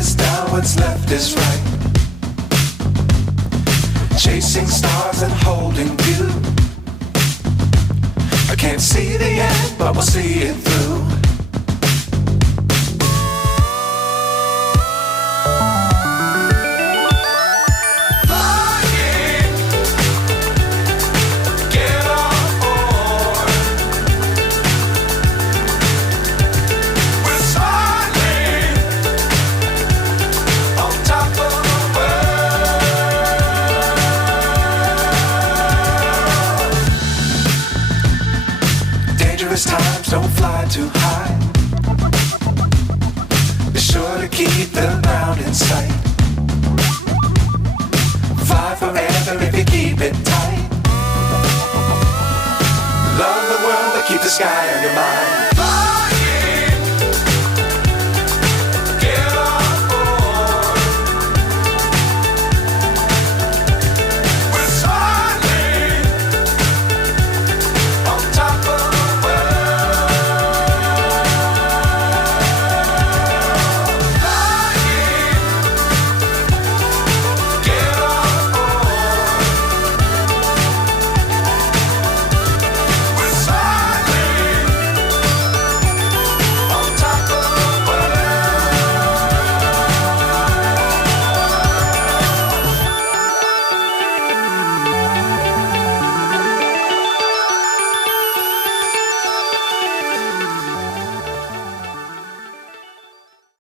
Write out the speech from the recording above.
is down, what's left is right. Chasing stars and holding you. I can't see the end, but we'll see it through. Times don't fly too high. Be sure to keep the ground in sight. Fly forever if you keep it tight. Love the world but keep the sky on your mind.